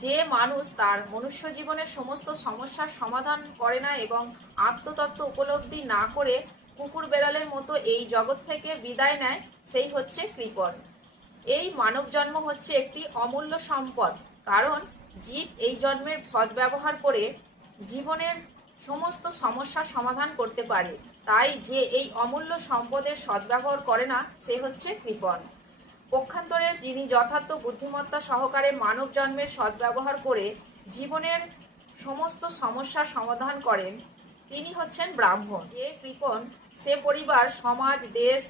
যে মানুষ তার মনুষ্য জীবনের সমস্ত সমস্যার সমাধান করে না এবং আত্মতত্ত্ব উপলব্ধি না করে কুকুর বেড়ালের মতো এই জগৎ থেকে বিদায় নেয়, সেই হচ্ছে কৃপণ। এই মানব জন্ম হচ্ছে একটি অমূল্য সম্পদ, কারণ জীব এই জন্মের সদ্ব্যবহার করে জীবনের সমস্ত সমস্যার সমাধান করতে পারে। তাই যে এই অমূল্য সম্পদের সদ্ব্যবহার করে না, সে হচ্ছে কৃপণ। পক্ষান্তরে যিনি যথার্থ বুদ্ধিমত্তা সহকারে মানব জন্মের সদ্ব্যবহার করে জীবনের সমস্ত সমস্যার সমাধান করেন, তিনি হচ্ছেন ব্রাহ্মণ। যে কৃপণ, সে পরিবার, সমাজ, দেশ,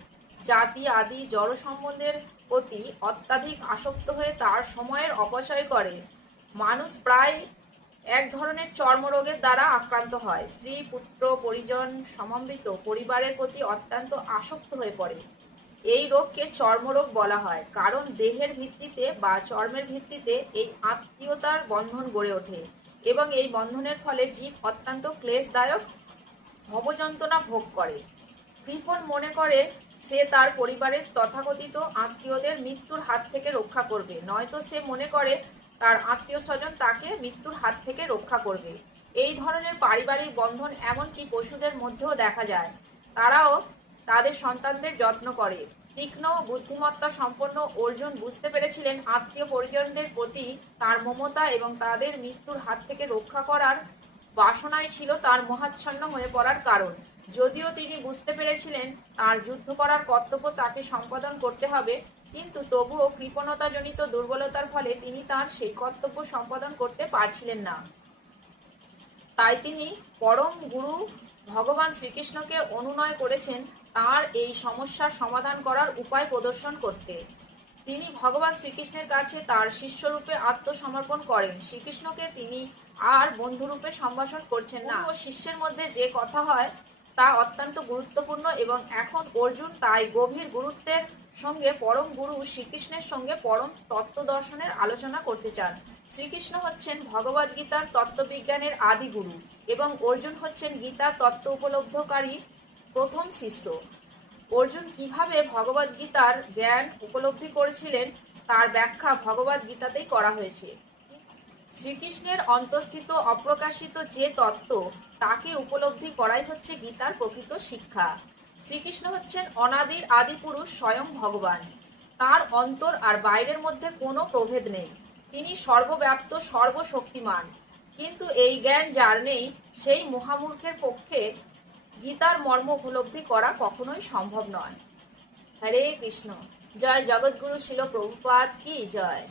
জাতি আদি জড় সম্বন্ধের প্রতি অত্যাধিক আসক্ত হয়ে তার সময়ের অপচয় করে। মানুষ প্রায় এক ধরনের চর্মরোগের দ্বারা আক্রান্ত হয়। স্ত্রী, পুত্র, পরিজন সমন্বিত পরিবারের প্রতি অত্যন্ত আসক্ত হয়ে পড়ে। এই রোগকে চর্মরোগ বলা হয়, কারণ দেহের ভিত্তিতে বা চর্মের ভিত্তিতে এই আত্মীয়তার বন্ধন গড়ে ওঠে এবং এই বন্ধনের ফলে জীব অত্যন্ত ক্লেশদায়ক ভবযন্ত্রণা ভোগ করে। কৃপণ মনে করে সে তার পরিবারের তথাকথিত আত্মীয়দের মৃত্যুর হাত থেকে রক্ষা করবে, নয়তো সে মনে করে তার আত্মীয় স্বজন তাকে মৃত্যুর হাত থেকে রক্ষা করবে। এই ধরনের পারিবারিক বন্ধন এমনকি পশুদের মধ্যেও দেখা যায়। তারাও তাদের সন্তানদের যত্ন করে। তীক্ষ্ণ বুদ্ধিমত্তা সম্পন্ন অর্জুন বুঝতে পেরেছিলেন আত্মীয় পরিজনদের প্রতি তার মমতা এবং তাদের মৃত্যুর হাত থেকে রক্ষা করার বাসনাই ছিল তার মোহাচ্ছন্ন হয়ে পড়ার কারণ। যদিও তিনি বুঝতে পেরেছিলেন তার যুদ্ধ করার কর্তব্য তাকে সম্পাদন করতে হবে, কিন্তু তবুও কৃপণতাজনিত দুর্বলতার ফলে তিনি তার সেই কর্তব্য সম্পাদন করতে পারছিলেন না। তাই তিনি পরম গুরু ভগবান শ্রীকৃষ্ণকে অনুনয় করেছেন তার এই সমস্যার সমাধান করার উপায় প্রদর্শন করতে। তিনি ভগবান শ্রীকৃষ্ণের কাছে তার শিষ্যরূপে আত্মসমর্পণ করেন। শ্রীকৃষ্ণকে তিনি আর বন্ধুরূপে সম্ভাষণ করছেন না। ও শিষ্যের মধ্যে যে কথা হয় তা অত্যন্ত গুরুত্বপূর্ণ এবং এখন অর্জুন তাই গভীর গুরুত্বের সঙ্গে পরম গুরু শ্রীকৃষ্ণের সঙ্গে পরম তত্ত্ব দর্শনের আলোচনা করতে চান। শ্রীকৃষ্ণ হচ্ছেন ভগবদ গীতার তত্ত্ববিজ্ঞানের আদি গুরু এবং অর্জুন হচ্ছেন গীতার তত্ত্ব উপলব্ধকারী প্রথম শিষ্য। অর্জুন কিভাবে ভগবদ গীতার জ্ঞান উপলব্ধি করেছিলেন তার ব্যাখ্যা ভগবদ গীতাতেই করা হয়েছে। শ্রীকৃষ্ণের অন্তঃস্থিত অপ্রকাশিত যে তত্ত্ব, তাকে উপলব্ধি করাই হচ্ছে গীতার প্রকৃত শিক্ষা। শ্রীকৃষ্ণ হচ্ছেন অনাদির আদি পুরুষ, স্বয়ং ভগবান। তার অন্তর আর বাইরের মধ্যে কোনো প্রভেদ নেই। তিনি সর্বব্যাপ্ত, সর্বশক্তিমান। কিন্তু এই জ্ঞান যার নেই, সেই মহামূর্খের পক্ষে গীতার মর্ম উপলব্ধি করা কখনোই সম্ভব নয়। হরে কৃষ্ণ। জয় জগৎগুরু শিল প্রভুপাদ কি জয়।